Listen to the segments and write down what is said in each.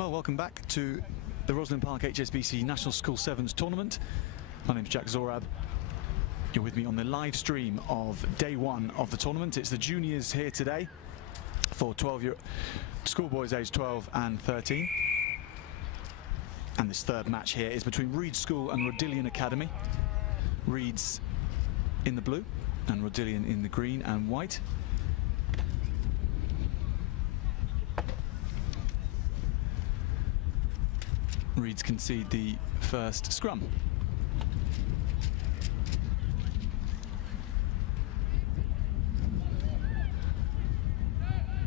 Well, welcome back to the Rosslyn Park HSBC National School Sevens Tournament. My name's Jack Zorab. You're with me on the live stream of day one of the tournament. It's the juniors here today for schoolboys aged 12 and 13. And this third match here is between Reed School and Rodillian Academy. Reed's in the blue and Rodillian in the green and white. Reeds concede the first scrum.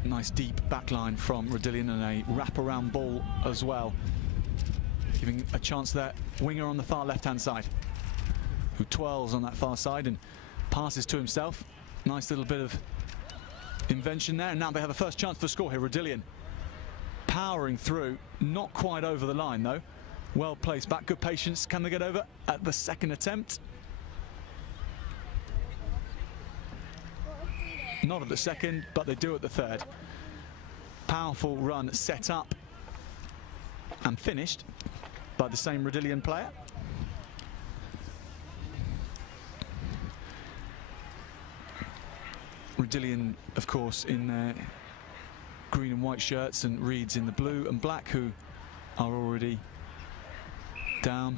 Nice deep backline from Rodillian and a wraparound ball as well, giving a chance there. Winger on the far left-hand side, who twirls on that far side and passes to himself. Nice little bit of invention there, and now they have a first chance to score here. Rodillian powering through, not quite over the line though. Well placed back, good patience. Can they get over at the second attempt? Not at the second, but they do at the third. Powerful run set up and finished by the same Rodillian player. Rodillian, of course, in their green and white shirts, and Reed's in the blue and black, who are already down.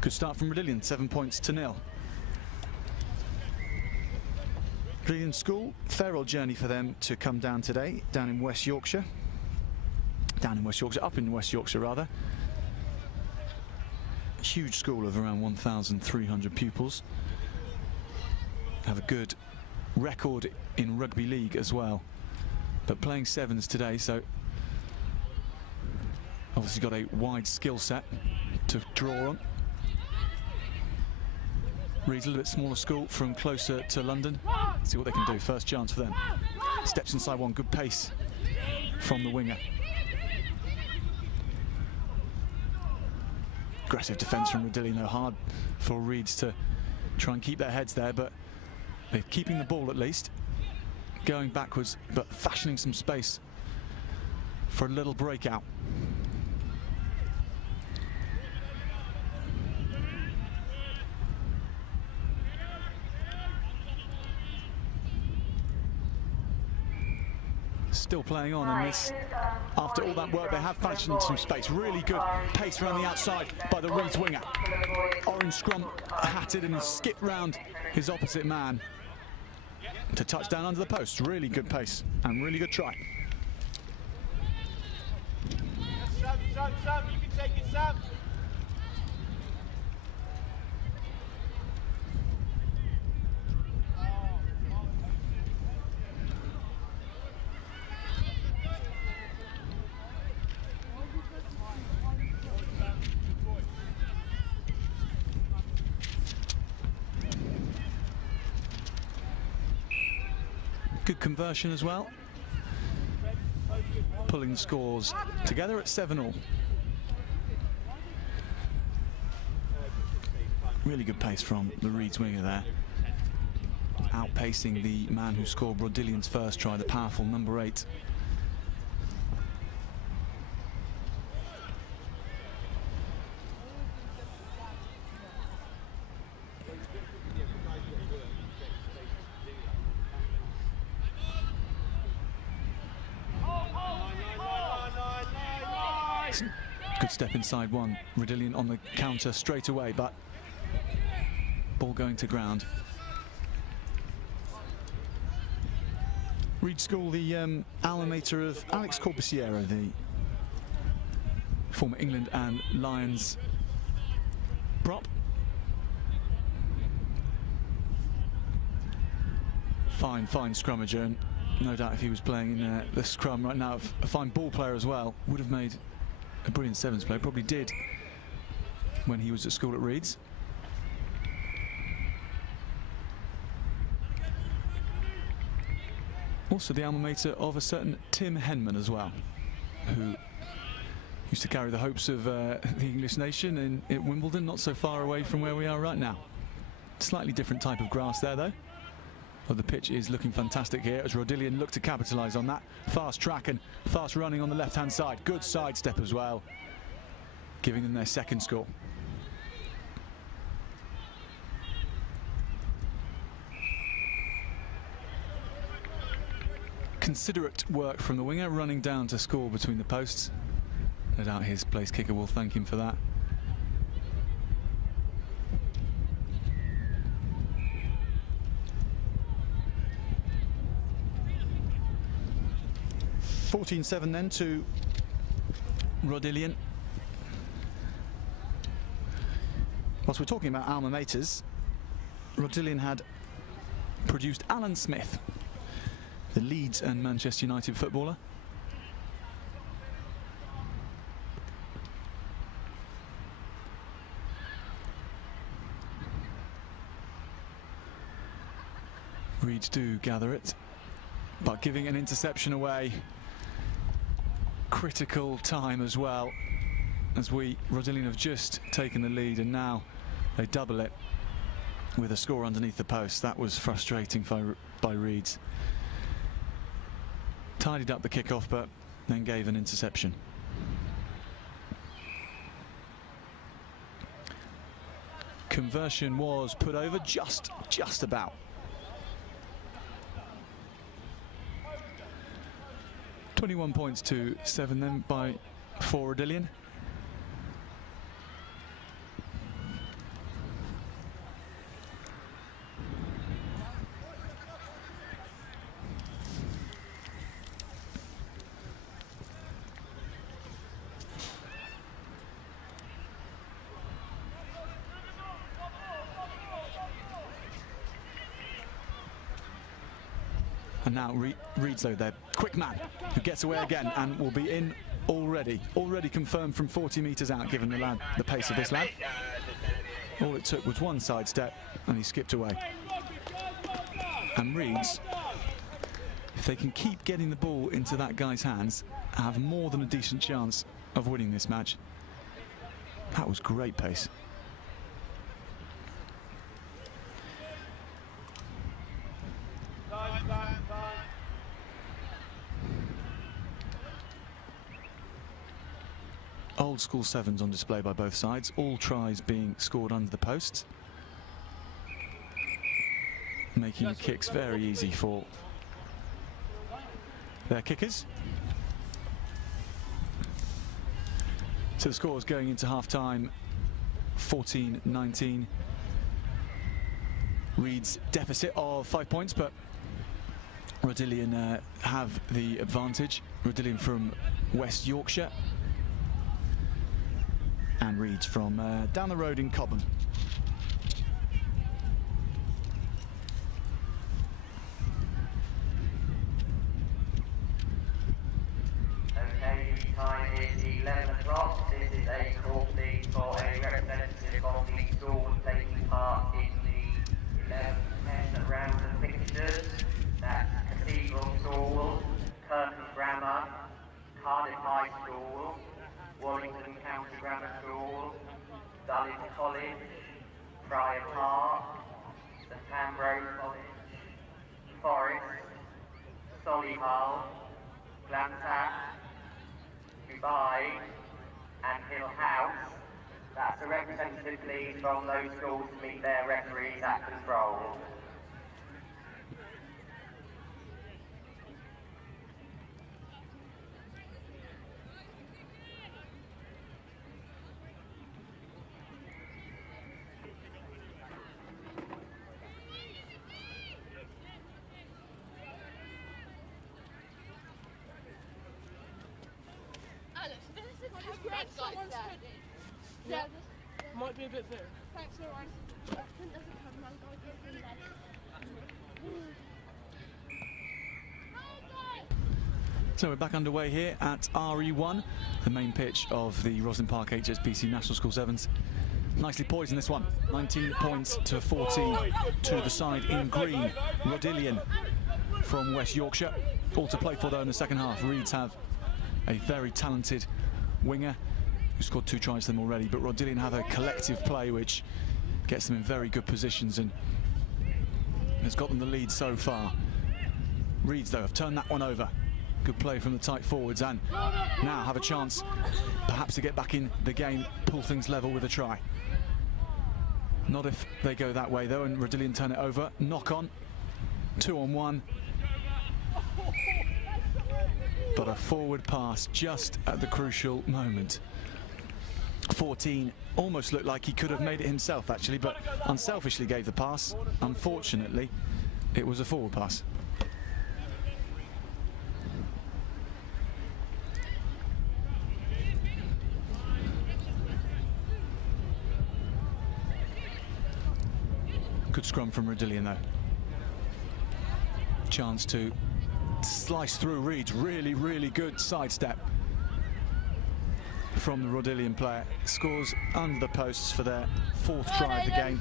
Good start from Rodillian, 7 points to 0. Rodillian School, fair old journey for them to come down today, down in West Yorkshire. Up in West Yorkshire rather. Huge school of around 1,300 pupils. Have a good record in rugby league as well, but playing sevens today, so obviously got a wide skill set to draw on. Reed's a little bit smaller school from closer to London. See what they can do. First chance for them. Steps inside one, good pace from the winger. Aggressive defence from Rodillian, though hard for Reeds to try and keep their heads there, but they're keeping the ball at least. Going backwards, but fashioning some space for a little breakout. Still playing on in this. After all that work, they have fashioned some space. Really good pace around the outside by the Reeds winger. Orange scrum hatted and skipped round his opposite man to touch down under the post. Really good pace and really good try. Sam, you can take it, Sam. Good conversion as well, pulling the scores together at 7-all. Really good pace from the Reeds winger there, outpacing the man who scored Rodillian's first try, the powerful number 8. Good step inside one. Rodillian on the counter straight away, but ball going to ground. Reed School, the alma mater of Alex Corbusiero, the former England and Lions prop. Fine scrummager, and no doubt if he was playing in the scrum right now, a fine ball player as well, would have made a brilliant sevens player, probably did when he was at school at Reeds. Also the alma mater of a certain Tim Henman as well, who used to carry the hopes of the English nation in Wimbledon, not so far away from where we are right now. Slightly different type of grass there though. Well, the pitch is looking fantastic here as Rodillian look to capitalise on that. Fast track and fast running on the left-hand side. Good sidestep as well, giving them their second score. Considerate work from the winger, running down to score between the posts. No doubt his place kicker will thank him for that. (14-7) then to Rodillian. Whilst we're talking about alma maters, Rodillian had produced Alan Smith, the Leeds and Manchester United footballer. Reeds do gather it, but giving an interception away. Critical time as well, as Rodillian have just taken the lead and now they double it with a score underneath the post. That was frustrating by Reeds. Tidied up the kickoff, but then gave an interception. Conversion was put over just about. 21 points to 7 then for Rodillian. And now Reeds, though, their quick man, who gets away again and will be in already confirmed from 40 metres out, given the pace of this lad. All it took was one sidestep and he skipped away. And Reeds, if they can keep getting the ball into that guy's hands, have more than a decent chance of winning this match. That was great pace. Old school sevens on display by both sides, all tries being scored under the posts, making the kicks very easy for their kickers. So the score is going into half-time, 14-19. Reeds deficit of 5 points, but Rodillian have the advantage. Rodillian from West Yorkshire, and Reeds from down the road in Cobham. Okay, the time is 11 o'clock. This is a call please for a representative of the schools taking part in the 11th round of fixtures. That's Cathedral School, Kirkham Grammar, Cardiff High School, Wallington County Grammar School, Dulwich College, Prior Park, St Ambrose College, Forest, Solihull, Glantac, Dubai and Hill House. That's a representative please from those schools to meet their referees at control. Yeah, Might be a bit big. thanks, no worries. Doesn't come, I'll go get him then. So we're back underway here at RE1, the main pitch of the Rosslyn Park HSBC National School Sevens. Nicely poised in this one. 19 points to 14 to the side in green. Rodillian from West Yorkshire. All to play for though in the second half. Reeds have a very talented winger who scored 2 tries for them already, but Rodillian have a collective play which gets them in very good positions, and has got them the lead so far. Reeds, though, have turned that one over. Good play from the tight forwards, and now have a chance perhaps to get back in the game, pull things level with a try. Not if they go that way, though, and Rodillian turn it over. Knock on, 2-on-1. But a forward pass just at the crucial moment. 14 almost looked like he could have made it himself, actually, but unselfishly gave the pass. Unfortunately, it was a forward pass. Good scrum from Rodillian, though. Chance to slice through Reeds. Really, really good sidestep from the Rodillian player. Scores under the posts for their 4th try of the game.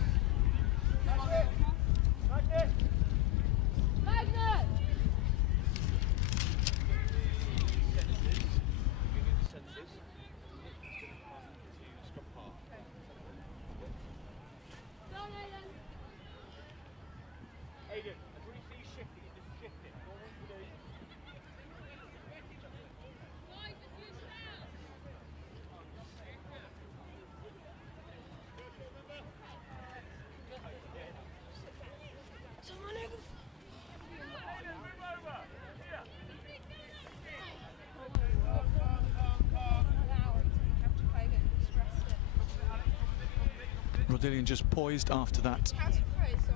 Rodillian just poised after that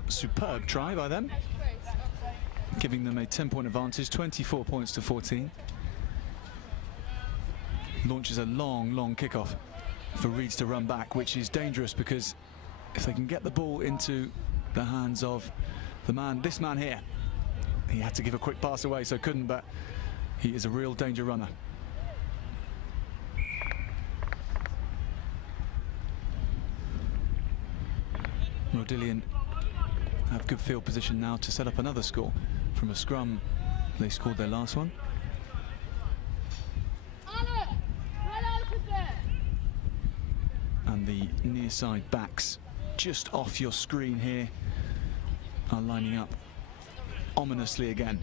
superb try by them, giving them a 10-point advantage, 24 points to 14. Launches a long, long kickoff for Reeds to run back, which is dangerous because if they can get the ball into the hands of this man here, he had to give a quick pass away, so couldn't, but he is a real danger runner. Rodillian have good field position now to set up another score from a scrum. They scored their last one. And the near side backs just off your screen here are lining up ominously again.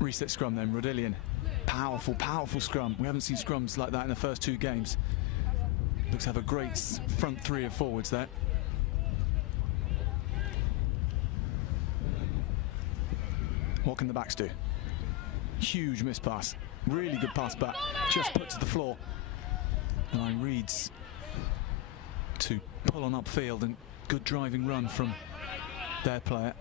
Reset scrum then, Rodillian. Powerful, powerful scrum. We haven't seen scrums like that in the first 2 games. Looks to have a great front 3 of forwards there. What can the backs do? Huge miss pass. Really good pass back. Just put to the floor. And I Reeds to pull on upfield, and good driving run from their player.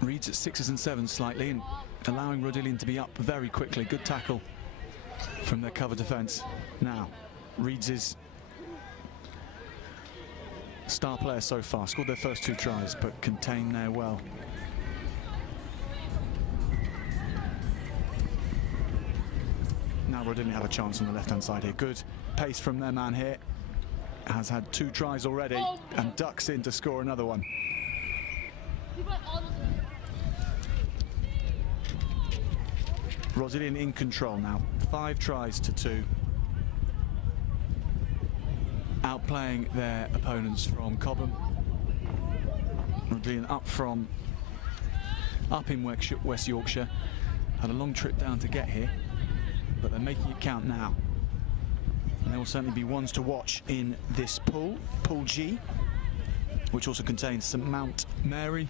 Reeds at 6s and 7s slightly, and allowing Rodillian to be up very quickly. Good tackle from their cover defence. Now, Reeds is star player so far. Scored their first 2 tries, but contained there well. Now Rodillian have a chance on the left-hand side here. Good pace from their man here. Has had 2 tries already and ducks in to score another one. Rodillian in control now, 5 tries to 2. Outplaying their opponents from Cobham. Rodillian up in West Yorkshire. Had a long trip down to get here, but they're making it count now. And there will certainly be ones to watch in this pool, Pool G, which also contains St Mount Mary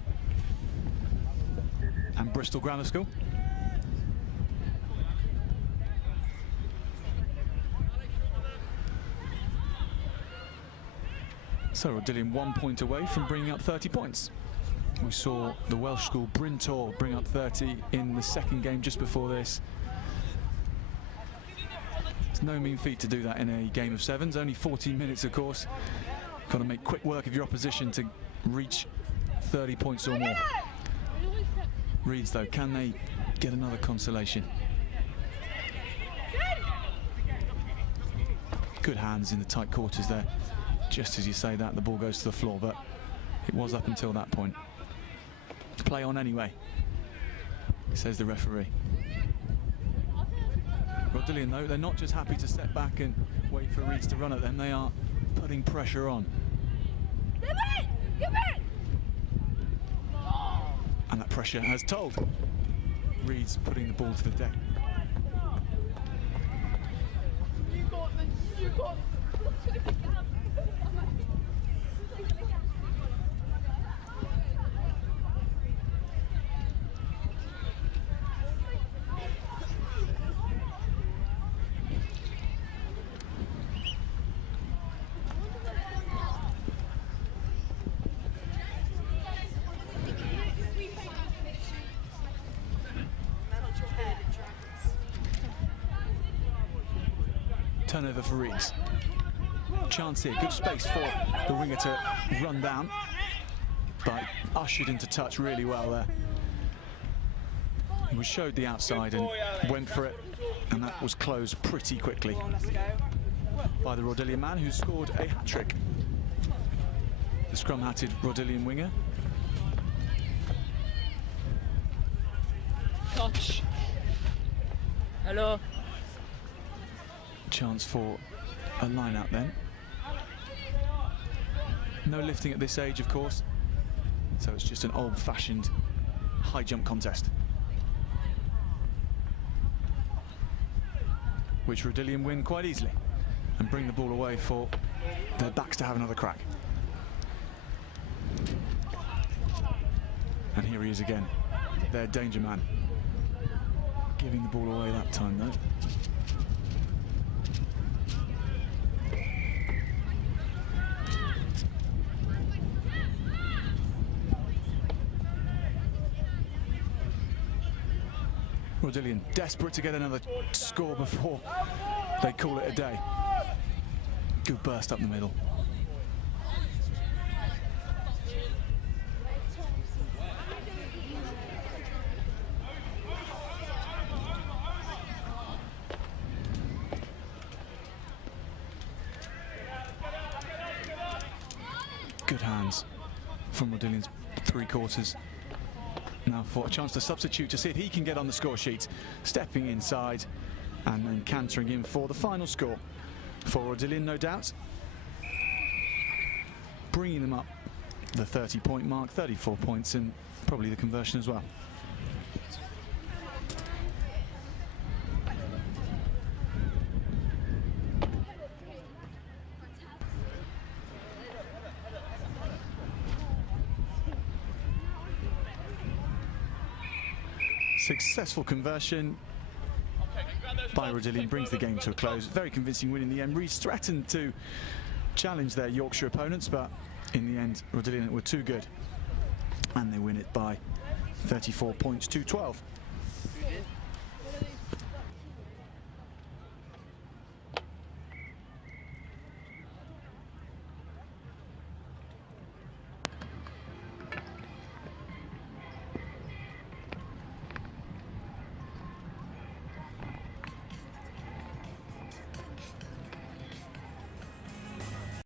and Bristol Grammar School. So Rodillian 1 point away from bringing up 30 points. We saw the Welsh school Bryntor bring up 30 in the second game just before this. It's no mean feat to do that in a game of sevens. Only 14 minutes, of course. Got to make quick work of your opposition to reach 30 points or more. Reeds, though, can they get another consolation? Good hands in the tight quarters there. Just as you say that, the ball goes to the floor, but it was up until that point. Play on anyway, says the referee. Rodillian, though, they're not just happy to step back and wait for Reeds to run at them, they are putting pressure on. And that pressure has told. Reeds putting the ball to the deck. Turnover for Reeds. Chance here, good space for the winger to run down, but ushered into touch really well there. He was showed the outside and went for it, and that was closed pretty quickly by the Rodillian man, who scored a hat-trick. The scrum-hatted Rodillian winger. Touch. Hello. Chance for a line out then. No lifting at this age, of course, so it's just an old-fashioned high jump contest, which Rodillian win quite easily and bring the ball away for their backs to have another crack. And here he is again, their danger man, giving the ball away that time though. Rodillian desperate to get another score before they call it a day. Good burst up the middle. Good hands from Rodillian's three quarters. Now for a chance to substitute to see if he can get on the score sheet. Stepping inside and then cantering in for the final score. For Rodillian, no doubt. Bringing them up the 30-point mark, 34 points, and probably the conversion as well. Successful conversion by Rodillian brings the game to a close. Very convincing win in the end. Reeds threatened to challenge their Yorkshire opponents, but in the end, Rodillian were too good, and they win it by 34 points to 12.